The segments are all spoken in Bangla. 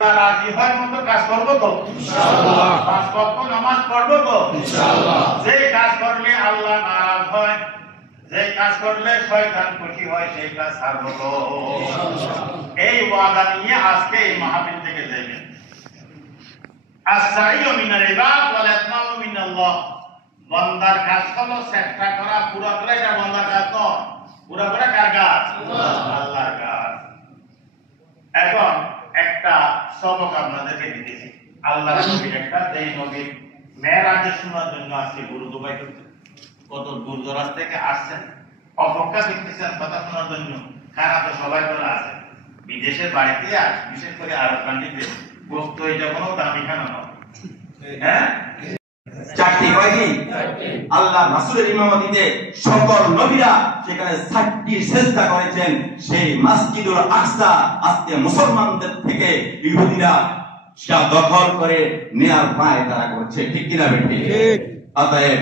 রাজি হয় মতো কাজ করবো তো ইনশাআল্লাহ। পাঁচ ওয়াক্ত নামাজ পড়বো তো ইনশাআল্লাহ। যে কাজ করলে আল্লাহ নারাজ হয়, যে কাজ করলে শয়তান খুশি হয়, সেই কাজ ছাড়বো তো ইনশাআল্লাহ। এই ওয়াদা নিয়ে আজকে এই মাহফিল থেকে যাবেন। আস-সাইয়্যু মিনাল ইবাদ ওয়াল ইতমাউ মিনাল্লাহ। বান্দার কাজ হলো চেষ্টা করা, পুরো করে এটা বান্দার কাজ নয়, পুরো করে কার কাজ? আল্লাহর কাজ। এখন একটা সবক আপনাদেরকে দিতেছি। আল্লাহর নবীর একটা এই নবীর মেরাজে শোনার জন্য আজকে গুরু দুবাই করতে কত দূর দরাজ থেকে আসছেন, অপেক্ষা দেখতেছেন কথা শোনার জন্য। খারাপ তো সবাই করে আছে, বিদেশের বাড়িতে আর বিশেষ করে আরব কান্ট্রিতে বস্তু এটা কোনো দামি খানা নয়। হ্যাঁ, চারটি কয়টি? আল্লাহ রাসূলের ইমামতিতে সকল নবীরা সেখানে 60টি সিজদা করেছেন। সেই মসজিদুল আকসা আজকে মুসলমানদের থেকে ইহুদিরা সেটা দখল করে নেয়ার পায় তারা করছে, ঠিক কিনা বেটি? ঠিক। অতএব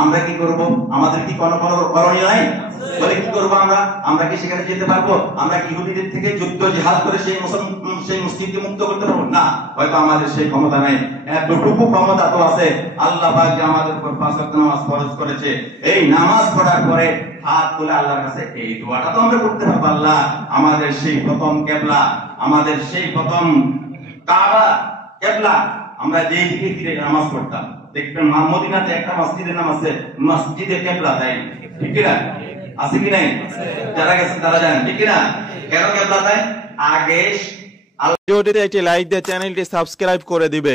আমরা কি করব? আমাদের কি কোনো করণীয় নাই? বলে কি করব আমরা? আমরা কি সেখানে যেতে পারবো? আমরা কি ইহুদিদের থেকে যুদ্ধ জিহাদ করে সেই মসজিদকে মুক্ত করতে পারবো না? হয়তো আমাদের সেই ক্ষমতা নাই। এতটুকু ক্ষমতা তো আছে, আল্লাহ পাক যে আমাদের উপর 5 ওয়াক্ত নামাজ ফরজ করেছে, এই নামাজ পড়ার পরে হাত তুলে আল্লাহর কাছে এই দোয়াটা তো আমরা করতে পারবো। আল্লাহ আমাদের সেই প্রথম কিবলা, আমাদের সেই প্রথম কাবা কিবলা, আমরা যেই দিকে ফিরে নামাজ পড়তাম, দেখবেন মদিনাতে একটা মসজিদের নাম আছে মসজিদে কিবলা, তাই ঠিক কি না? আছে কি নাই? যারা গেছেন তারা জানেন, ঠিক কি না? কেন কিবলা তাই? আগে ভিডিওটিতে একটি লাইক দিয়ে চ্যানেলটি সাবস্ক্রাইব করে দিবে।